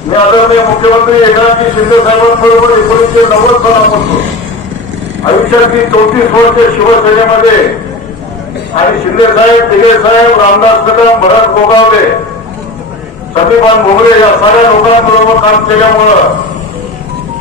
मी आदरणीय मुख्यमंत्री एकनाथजी शिंदे साहेबांबरोबर एकोणीसशे नव्वद सालापासून आयुष्यातली चौतीस वर्ष शिवसेनेमध्ये आणि शिंदे साहेब दिगे साहेब रामदास कदम भरत गोगावले सतीपान भोगरे या सगळ्या लोकांबरोबर काम केल्यामुळं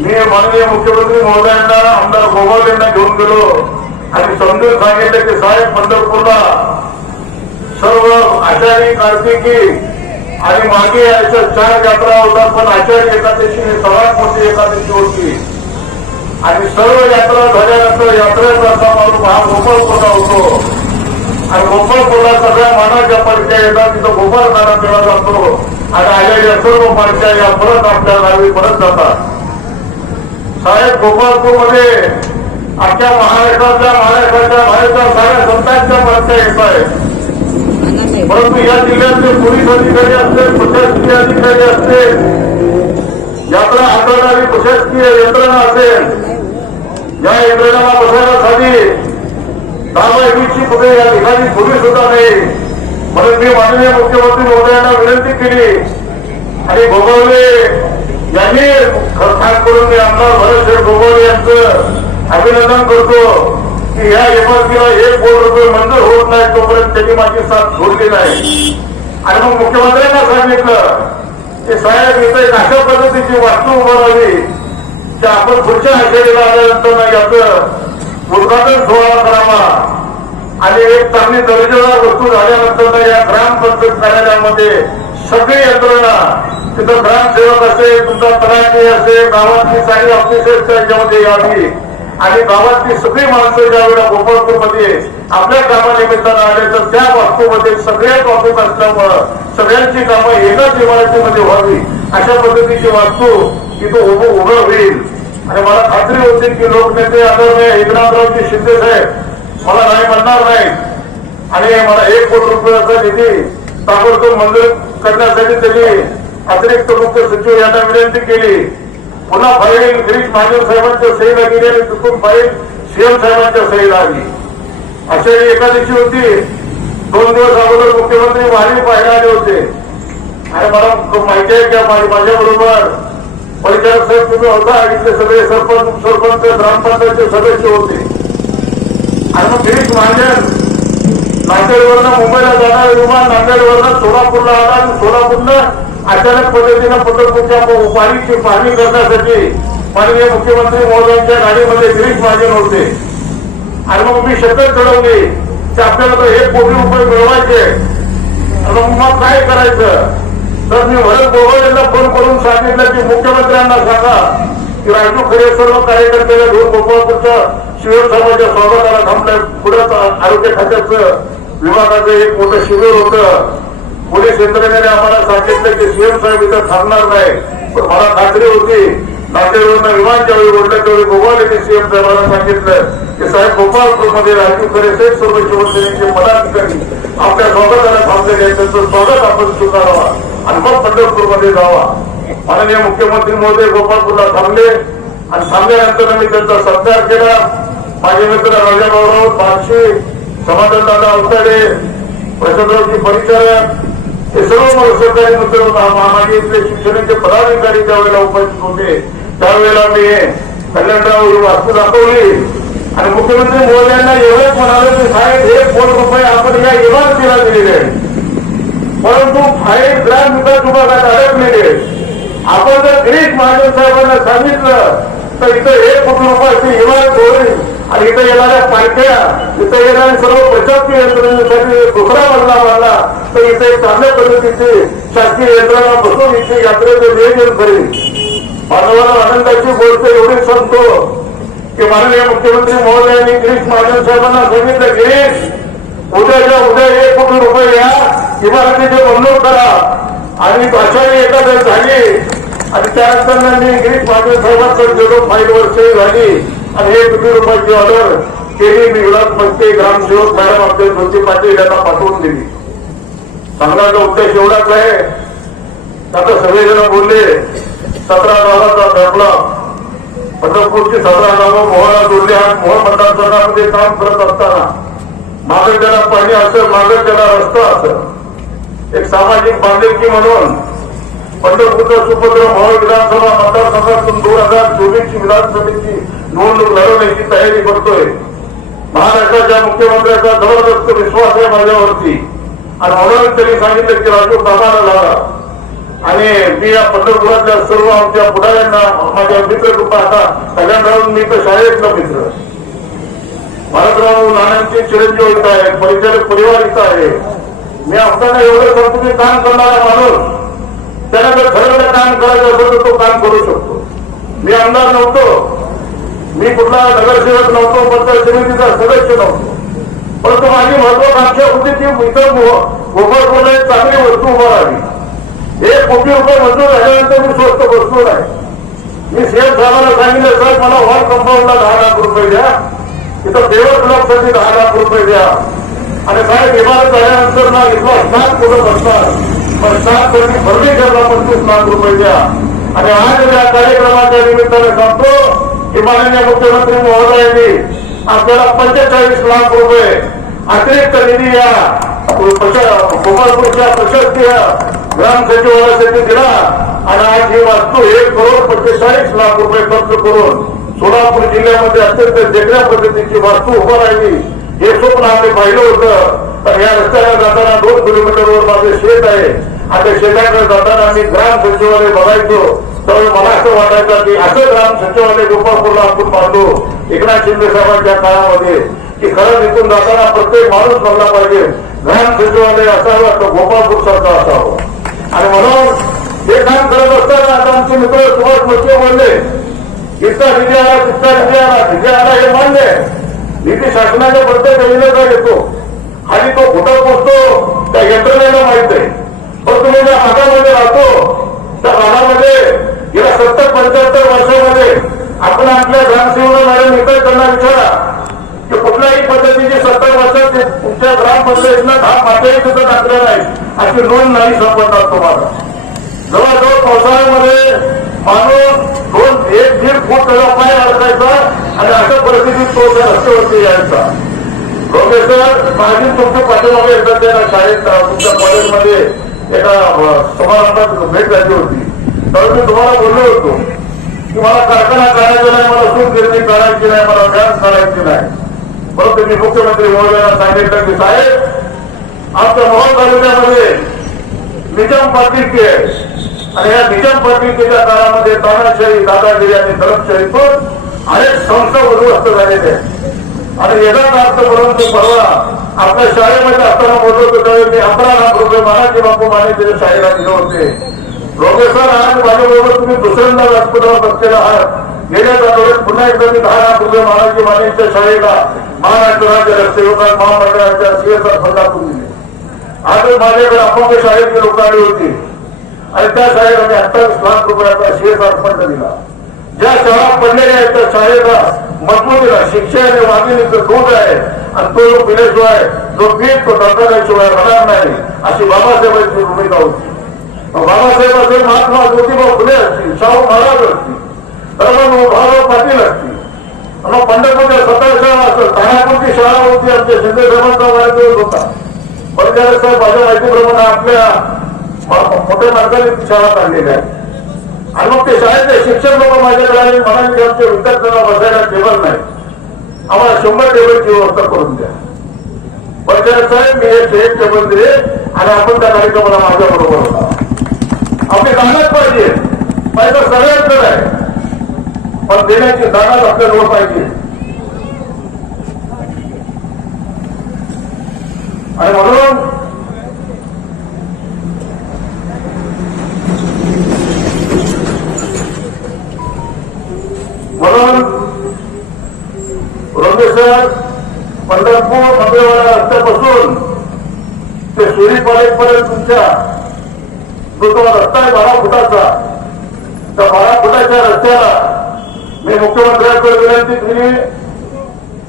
मी माननीय मुख्यमंत्री महोदयांना आमदार गोगावले यांना घेऊन गेलो आणि समजून सांगितलं की साहेब पंढरपूरला सर्व आषाढी कार्तिकी आणि मागे अशा चार यात्रा होतात पण आषाढी एकादशी ही सर्वात मोठी एकादशी होती. आणि सर्व यात्रा झाल्यानंतर यात्रेचा माणूस हा गोपाळपूरला होतो. आणि गोपाळपूरला सगळ्या मानाच्या पालख्या येतात तिथं गोपाळ नारा केला जातो. आणि आलेल्या सर्व पालख्या या परत आपल्या गावी परत जातात. साहेब गोपाळपूरमध्ये अख्ख्या महाराष्ट्रातल्या महाराष्ट्राच्या बाहेरच्या साऱ्या संतांच्या पालख्या येत आहेत. परंतु या जिल्ह्यातले पोलीस अधिकारी असतील प्रशासकीय अधिकारी असतील यात्रा हाताळणारी प्रशासकीय यंत्रणा असेल या यंत्रणाला बसवण्यासाठी दहा कुठे या ठिकाणी पोलीस सुद्धा नाही. म्हणून मी माननीय मुख्यमंत्री महोदयांना विनंती केली आणि गोगावले यांनी खास करून मी आमदार भरतशेठ गोगावले यांचं अभिनंदन करतो. की ह्या इमारतीला एक कोटी रुपये मंजूर होत नाही तोपर्यंत त्यांनी माझी साथ सोडली नाही. आणि मग मुख्यमंत्र्यांना सांगितलं की साहेब इथं एक अशा पद्धतीची वास्तू उभारावी की आपण पुढच्या आषाढीला आल्यानंतर ना याचं उद्घाटन सोहळा करावा. आणि एक चांगली दर्जेदार वस्तू झाल्यानंतर ना या ग्रामपंचायत कार्यालयामध्ये सगळी यंत्रणा तिथं ग्रामसेवक असेल तुमचा तलाठी असेल गावातली सारी ऑफिसर्स त्याच्यामध्ये यावी. आणि गावातली सगळी माणसं ज्यावेळेला गोपाळपूरमध्ये आपल्या कामानिमित्तानं आले तर त्या वास्तूमध्ये सगळ्याच ऑफिस असल्यामुळं सगळ्यांची कामं एकाच इमारतीमध्ये व्हावी अशा पद्धतीची वास्तू तिथं उभं उभं होईल. आणि मला खात्री होती की लोकनेते आदरणीय एकनाथरावजी शिंदे साहेब मला नाही म्हणणार नाही आणि मला एक कोटी रुपयाचा निधी ताबडतोब मंजूर करण्यासाठी त्यांनी अतिरिक्त मुख्य सचिव यांना विनंती केली. पुन्हा फाईल गिरीश महाजन साहेबांच्या सही लागली आणि तिथून फाईल सीएम साहेबांच्या सही लागली एका एकादशी होती. दोन दिवस अगोदर मुख्यमंत्री वारी पाहायला आले होते. आणि मला माहिती आहे की माझ्या बरोबर परिचारक साहेब तुम्ही होता. इथले सगळे सरपंच सरपंच ग्रामपंचायतचे सदस्य होते. आणि मग गिरीश महाजन नांदेडवरनं मुंबईला जाणार विमान नांदेडवरनं सोलापूरला आला आणि सोलापूरनं अचानक पद्धतीनं पंढरपूरच्या पाणीची पाहणी करण्यासाठी माननीय मुख्यमंत्री महोदयांच्या गाडीमध्ये गिरीश महाजन होते. आणि मग मी शपथ चढवली की आपल्याला तर एक कोटी रुपये मिळवायचे. आणि मग काय करायचं? तर मी भरत गोगोल यांना फोन करून सांगितलं की मुख्यमंत्र्यांना सांगा की राजू खरे सर्व कार्यकर्त्याला घेऊन गोपाळपूरच्या शिबिर साहेबांच्या स्वागताला थांबलंय. पुढे आरोग्य खात्याचं विभागाचं एक मोठं शिबिर होतं. पोलीस यंत्रणेने आम्हाला सांगितलं की सीएम साहेब इथं थांबणार नाही. पण मला खात्री होती नांदेडवरनं विमान ज्यावेळी ओढलं त्यावेळी भोपाळ येथे सीएम साहेबांना सांगितलं की साहेब गोपाळपूरमध्ये राजू खरे साहेब सर्व शिवसेनेचे पदाधिकारी आपल्या स्वागताला थांबलेले आहेत त्यांचं स्वागत आपण स्वीकारावा आणि मग पंढरपूरमध्ये जावा. माननीय मुख्यमंत्री महोदय गोपाळपूरला थांबले आणि थांबल्यानंतर मी त्यांचा सत्कार केला. माझे मित्र राजाभाऊराव समाधान दादा अवताडे प्रशांतरावजी परिचारक हे सर्व मला सरकारी मित्र मा- इथले शिक्षणाचे पदाधिकारी त्यावेळेला उपस्थित होते. त्यावेळेला मी कल्याणराव ही वास्तू दाखवली. आणि मुख्यमंत्री महोदयांना एवढंच म्हणाले की साहेब एक कोटी रुपये आपण या इमारतीला दिलेले परंतु फाईव्ह ग्रॅम विकास विभागात अडकलेले आपण जर गिरीश महाजन साहेबांना सांगितलं तर इथं एक कोटी रुपयाची इमारत होईल आणि इथं येणाऱ्या पालख्या इथं येणाऱ्या सर्व प्रशासकीय यंत्रणेसाठी दुसरा बदला मारला तर इथे चांगल्या पद्धतीचे शासकीय यंत्रणा बसून इथे यात्रेचं नियोजन करेल मानवाला आनंदाची गोष्ट एवढीच सांगतो की माननीय मुख्यमंत्री महोदयांनी गिरीश महाजन साहेबांना सांगितलं गिरीश उद्याच्या उद्या एक कोटी रुपये या इमारतीचे मंजूर करा. आणि भाषाही एकादश झाली. आणि त्यानंतर मी गिरीश महाजन साहेबांचं गेलो फाईल वर्षे झाली आणि एक कोटी रुपयाची ऑर्डर केली मी विलास मस्ते ग्रामसेवक मॅडम आपले ज्योती पाटील यांना पाठवून दिली. सांगण्याचा उद्देश एवढाच आहे आता सगळेजण बोलले सतरा गावाचा ठरला पंढरपूरची सतरा गावं मोहळा जोडली आणि मोहन मतदारसंघामध्ये काम करत असताना मागं त्याला पाणी असं मागं त्याला रस्ता असं. एक सामाजिक बांधिलकी म्हणून पंढरपूरचा सुपुत्र मोहोळ विधानसभा मतदारसंघातून दोन हजार चोवीसची विधानसभेची निवडणूक लढवण्याची तयारी करतोय. महाराष्ट्राच्या मुख्यमंत्र्याचा जबरदस्त विश्वास आहे माझ्यावरती. आणि म्हणून त्यांनी सांगितलं की राजू कामाला लावा आणि मी या पंढरपुरातल्या सर्व आमच्या पुढाऱ्यांना माझ्या मित्र रूप आता सगळ्यांना मी तर शाळेतला मित्र. भारतराव नानांचे चिरंजीव इथं आहे परिचारक परिवार इथं आहे. मी असताना एवढं संस्कृती काम करणारा माणूस त्याला जर खरं काम करायचं असेल तर तो काम करू शकतो. मी आमदार नव्हतो. मी कुठला नगरसेवक नव्हतो पंचायत समितीचा सदस्य नव्हतो. परंतु माझी महत्वाकांक्षा होती ती इतर गोपाळपूरला एक चांगली वस्तू उभारावी एक कोटी रुपये मंजूर झाल्यानंतर मी स्वस्त बसलो नाही. मी सीएम साहेबांना सांगितलं साहेब मला हॉल कंपाऊंडला दहा लाख रुपये द्या. इथं देवळ ब्लॉकसाठी दहा लाख रुपये द्या. आणि साहेब इमारत झाल्यानंतर ना इथला स्टाफ कुठं बसणार. पण स्टाफसाठी फर्निचरला पंचवीस लाख रुपये द्या. आणि आज या कार्यक्रमाच्या निमित्ताने सांगतो की माननीय मुख्यमंत्री महोदयांनी आपल्याला पंचेचाळीस लाख रुपये अतिरिक्त निधी या. गोपाळपूरच्या प्रशासकीय ग्राम सचिवालयासाठी दिला. आणि आज ही वास्तू एक करोड पंचेचाळीस लाख रुपये खर्च करून सोलापूर जिल्ह्यामध्ये अत्यंत वेगळ्या पद्धतीची वास्तू उभं राहिली. हे स्वप्न आम्ही पाहिलं होतं. पण या रस्त्याला जाताना दोन किलोमीटरवर माझे शेत आहे. आणि त्या शेताकडे जाताना मी ग्राम सचिवालय बघायचो. तर मला असं वाटायचं की असं ग्राम सचिवालय गोपाळपूरला आपण बांधलो एकनाथ शिंदे साहेबांच्या काळामध्ये की खरं इथून जाताना प्रत्येक माणूस म्हणला पाहिजे ग्राम सचिवालय असावं तर गोपाळपूर सारखं असावं. आणि म्हणून हे काम करत असताना आता आमचे मित्र सुभाष मोठे बोलले इतका निधी आला तितका निधी आला निधी आला हे मान्य आहे. निधी शासनाच्या प्रत्येक योजनेचा येतो. आणि तो कुठं पोचतो त्या यंत्रणेला माहीत आहे. पण तुम्ही ज्या भागामध्ये राहतो त्या भागामध्ये गेल्या सत्तर पंच्याहत्तर वर्षामध्ये आपण आपल्या ग्रामसेवक मॅडम इतर त्यांना विचारा. की कुठल्याही पद्धतीची सत्तर वर्षात तुमच्या ग्रामपंचायतीला दहा पातळी सुद्धा टाकल्या नाही अशी नोंद नाही सापडणार तुम्हाला. जवळजवळ पावसाळ्यामध्ये माणूस दोन एक दीड फूट त्याला पाय अडकायचा आणि अशा परिस्थितीत तो त्या रस्त्यावरती यायचा. प्रोफेसर माझी तुमच्या पाठीमागे एकदा त्या शाळेत तुमच्या कॉलेजमध्ये एका समारंभात भेट झाली होती. तर मी तुम्हाला बोललो होतो. की मला कारखाना करायचा नाही मला सूट गिरणी करायची नाही मला व्याज करायची नाही. परंतु मी मुख्यमंत्री महोदयांना सांगितलं की साहेब आमच्या मोहन तालुक्यामध्ये निजाम पाटील आहे. आणि या निजाम पाटीलकीच्या काळामध्ये तानाशाही दादागिरी आणि धर्मशाहीतून अनेक संस्था उद्ध्वस्त झालेल्या आणि येणार अर्थ परंतु परवा आपल्या शाळेमध्ये असताना बोललो होतो त्यावेळी मी अकरा लाख रुपये मानाची बापू माने तिथे शाळेला दिले होते. प्रोफेसर आज माझ्याबरोबर तुम्ही दुसऱ्यांदा व्यासपीठावर बसलेला आहात. गेल्या आठवड्यात पुन्हा एकदा मी दहा लाख महाराजी मानेच्या शाळेला महाराष्ट्र राज्य रस्ते महामंडळाच्या सीएसआर फंडातून दिले. आज माझ्याकडे अपंग शाळेतले लोक आले होते. आणि त्या शाळेला मी अठ्ठावीस लाख रुपयाचा सीएसआर फंड दिला ज्या शाळा पडलेल्या आहेत त्या शाळेला मजबूतीला शिक्षण आणि वाघिणीचं दूध आहे आणि तो जो पिल्याशिवाय जो पीठ तो दर्शनाशिवाय राहणार नाही अशी बाबासाहेबांची भूमिका होती. बाबासाहेब असेल महात्मा ज्योतिबा फुले असतील शाहू महाराज असतील रमण भाऊराव पाटील असतील मग पंढरपूरच्या सतरा शाळा असं तानापूरची शाळा होती आमच्या शिंदे साहेबांचा वाढदिवस होता परिचारक साहेब माझ्या माहितीप्रमाणे आपल्या मोठ्या मार्गाने शाळा काढलेल्या आहेत आणि मग ते शाळेचे शिक्षक लोक माझ्याकडे आले म्हणाले की आमच्या विद्यार्थ्यांना बसायला टेबल नाही आम्हाला शंभर टेबलची व्यवस्था करून द्या परिचारक साहेब मी हे एक टेबल दिले आणि आपण त्या कार्यक्रमाला माझ्या बरोबर होता. आपली जागाच पाहिजे. पैसा सगळ्यांकडे आहे. पण देण्याची जागाच आपल्याजवळ पाहिजे. आणि म्हणून म्हणून रोमेश्वर पंढरपूर मंगळवार रस्त्यापासून ते सुरी पर्यंत तुमच्या जो तो रस्ता आहे बारा फुटाचा त्या बारा फुटाच्या रस्त्याला? मी मुख्यमंत्र्यांकडे विनंती केली.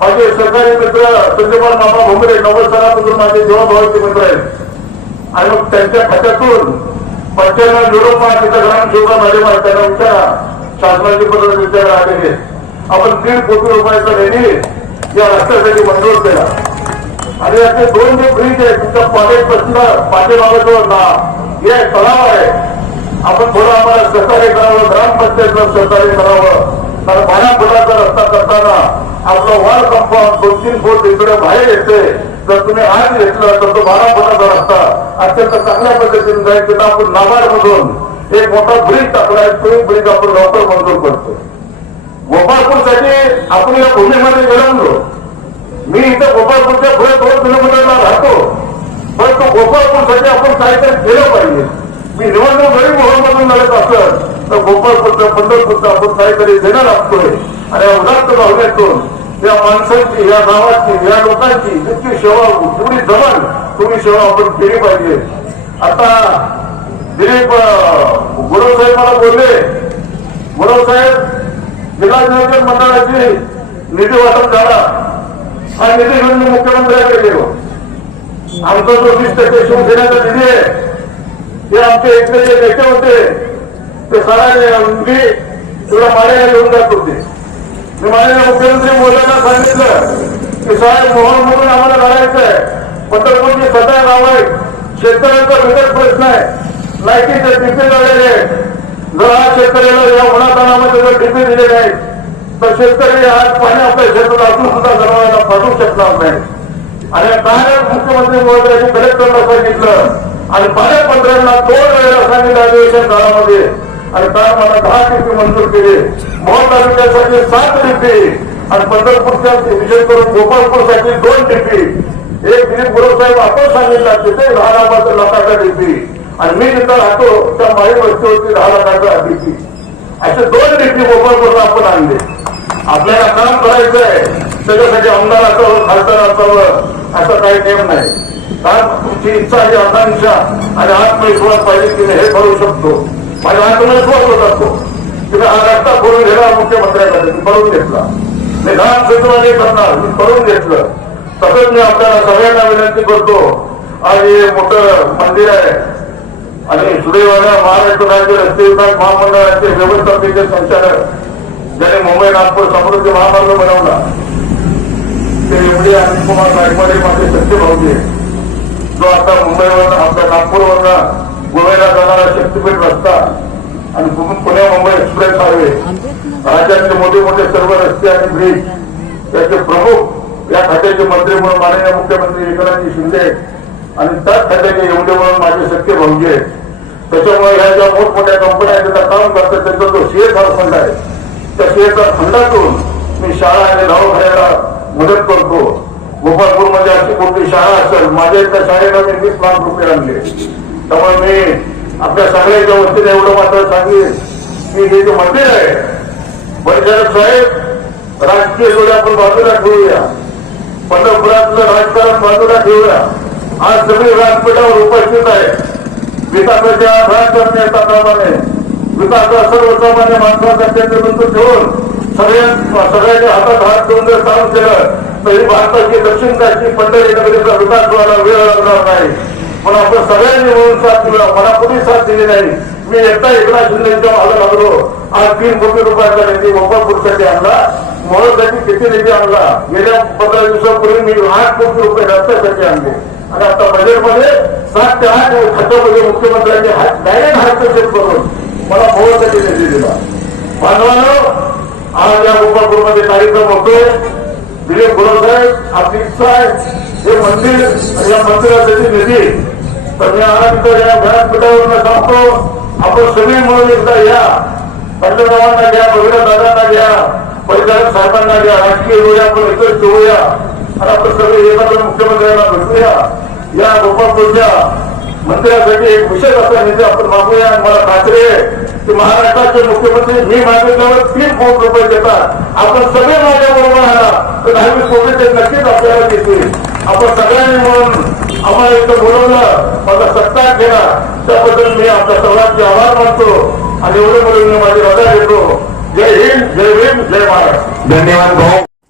माझे सरकारी मित्र संजयपाल मामा भोंगरे नव्वद सालापासून माझे जीवाभावाचे मित्र आहेत. आणि मग त्यांच्या खात्यातून पंचायत युरोपा तिथं ग्रामसेवका माझे त्यांना विचारा. शासनाची पद्धत विचारा आलेले आपण दीड कोटी रुपयाचा निधी या रस्त्यासाठी मंजूर केला. आणि याचे दोन जे ब्रिज आहेत तुमच्या पाठीपासून पाठीमागे ना. या तलाव आहे आपण थोडं आम्हाला सहकार्य करावं ग्रामपंचायतला सहकार्य करावं कारण बारा फुटाचा रस्ता करताना आपलं वार कंपाऊंड दोन तीन फूट इकडे बाहेर येते. जर तुम्ही आज घेतलं तर तो बारा फुटाचा रस्ता अत्यंत चांगल्या पद्धतीने जाईल. तिथं आपण नाबार्ड मधून एक मोठा ब्रिज टाकला आहे. तो ब्रिज आपण लवकर मंजूर करतो. गोपाळपूरसाठी आपण या भूमीमध्ये विलंबलो मी इथं गोपाळपूरच्या पुढे दोन किलोमीटरला राहतो. परंतु तो गोपाळपूरसाठी आपण काहीतरी केलं पाहिजे. मी निवडणूक जरी मोहमधून लढत असत तर गोपाळपूरचं पंढरपूरचं आपण काहीतरी देणं लागतोय आणि या उदात्त भावनेतून या माणसांची या गावाची या लोकांची जितकी सेवा जेवढी जवळ तुम्ही सेवा आपण केली पाहिजे. आता दिलीप गुरवसाहेब मला बोलले. गुरवसाहेब जिल्हा नियोजन मंडळाची निधी वाटप झाला. हा निधी घेऊन मी मुख्यमंत्र्याकडे गेलो. आमचा जो वीस टक्के शिवसेनेचा निधी आहे. ते आमचे एकटे जे नेते होते. ते सरांनी तुला माळ्याला घेऊन जात होते. मी माळ्याला मुख्यमंत्री मोदींना सांगितलं की साहेब मोहन म्हणून आम्हाला लढायचं आहे. पंढरपूरची म्हणजे सतरा नाव आहे. शेतकऱ्यांचा विकट प्रश्न आहे. लायकीचे टिपे लढलेले आहेत. जर आज शेतकऱ्याला या उन्हातानामध्ये जर टिपे दिले नाही तर शेतकरी आज पाणी आपल्या शेतात असून सुद्धा जनावरांना पाठवू शकणार नाही आणि काय मुख्यमंत्री महोदयांनी कलेक्टरला सांगितलं. आणि पालकमंत्र्यांना दोन वेळेला सांगितलं अधिवेशन काळामध्ये. आणि काय मला दहा टिपी मंजूर केले. मोहन तालुक्यासाठी सात टिपी आणि पंढरपूरच्या विशेष करून गोपाळपूरसाठी दोन टिपी एक दिलीप गुरु साहेब आपण सांगितलं तिथे दहा लाखाचं लाखाचा टिपी आणि मी जिथं राहतो त्या माळी वस्तीवरती दहा लाखाचा टिपी असे दोन टिपी गोपाळपूरला आपण आणले. आपल्याला काम करायचं आहे त्याच्यासाठी आमदार असावं खासदार असावं. असा काही नियम नाही. कारण तुमची इच्छा ही आकांक्षा आणि आत्मविश्वास पाहिजे की हे करू शकतो. माझा आत्मविश्वास होत असतो. तिने हा रस्ता करून घेणार मुख्यमंत्र्यांकडे मी करून घेतला. मी लहान सचिवालय करणार मी करून घेतलं. तसंच मी आपल्याला सगळ्यांना विनंती करतो. आज हे मोठं मंदिर आहे. आणि सुदैवाने महाराष्ट्र राज्य रस्ते विकास महामंडळाचे व्यवस्थापकीय संचालक ज्याने मुंबई नागपूर समृद्धी महामार्ग बनवला. एवढे अनिल कुमार गायकवाडे माझे सत्य भाऊजी जो आता मुंबईवर आपल्या नागपूरवरनं गोव्याला जाणारा शक्तीपीठ रस्ता आणि पु- पुणे मुंबई एक्सप्रेस हायवे राज्यातले मोठे मोठे सर्व रस्ते आणि ब्रिज त्याचे प्रमुख या खात्याचे मंत्री म्हणून माननीय मुख्यमंत्री एकनाथजी शिंदे आणि त्याच खात्याचे एवढे म्हणून माझे सत्य भाऊजी आहेत. त्याच्यामुळे ह्या ज्या मोठमोठ्या कंपन्या आहेत त्याचा काम करतात त्यांचा जो सीएसआर फंड आहे त्या सीएसआर फंडातून मी शाळा आणि दवाखान्याला मदत करतो. गोपाळपूरमध्ये अशी कोणती शाळा असेल माझ्या त्या शाळेला मी वीस लाख रुपये आणले. त्यामुळे मी आपल्या सगळ्याच्या वतीने एवढं मात्र सांगेन. की हे जे मंदिर आहे परिचारक साहेब राजकीय जोड्या आपण बाजूला ठेवूया. पंढरपुरातलं राजकारण बाजूला ठेवूया. आज सगळी व्यासपीठावर उपस्थित आहे. विकासाच्या राज्य नेताप्रमाणे विकासा सर्वसामान्य माणसाचा केंद्रबिंदू ठेवून सगळ्या सगळ्यांच्या हातात हात देऊन जर काम केलं तरी भारताची दक्षिण काशी पंढरी नगरीचा विकास व्हायला वेळ लागणार नाही. पण आपण सगळ्यांनी मिळून साथ दिला मला कोणी साथ दिली नाही. मी एकटा एकदा शिंदेच्या मागे लागलो. आज तीन कोटी रुपयाचा निधी गोपाळपूरसाठी आणला. मोहळसाठी किती निधी आणला? गेल्या पंधरा दिवसापूर्वी मी आठ कोटी रुपये रस्त्यासाठी आणले. आणि आता बजेटमध्ये सात ते आठ खात्यामध्ये मुख्यमंत्र्यांनी डायरेक्ट हस्तक्षेप करून मला मोहळसाठी निधी दिला. बांधवानं आज या गोपाळपूरमध्ये कार्यक्रम होतोय. दिलीप गुरुसाहेब आपली इच्छा आहे. हे मंदिर आणि या मंदिरासाठी निधी तर मी आनंद या व्यासपीठावर सांगतो. आपण सगळे म्हणून एकदा या. पंतप्रधानांना घ्या बघितलं दादांना घ्या परिचारक साहेबांना घ्या राजकीय डोळे आपण एकच ठेवूया आणि आपण सगळे एकत्र मुख्यमंत्र्यांना भेटूया. या गोपाळपूरच्या मंत्र्यासाठी एक विशेष असा निधी म्हणजे आपण मागूया आणि मला खात्री आहे की महाराष्ट्राचे मुख्यमंत्री मी मागितल्यावर तीन कोटी रुपये देतात. आपण सगळे माझ्या बरोबर आला तर दहावीस कोटी ते नक्कीच आपल्याला देतील आपण सगळ्यांनी म्हणून आम्हाला इथं बोलवलं माझा सत्कार केला. त्याबद्दल मी आपल्या सर्वांचे आभार मानतो आणि एवढे बोलून मी माझी रजा घेतो. जय हिंद जय भीम जय महाराष्ट्र धन्यवाद भाऊ.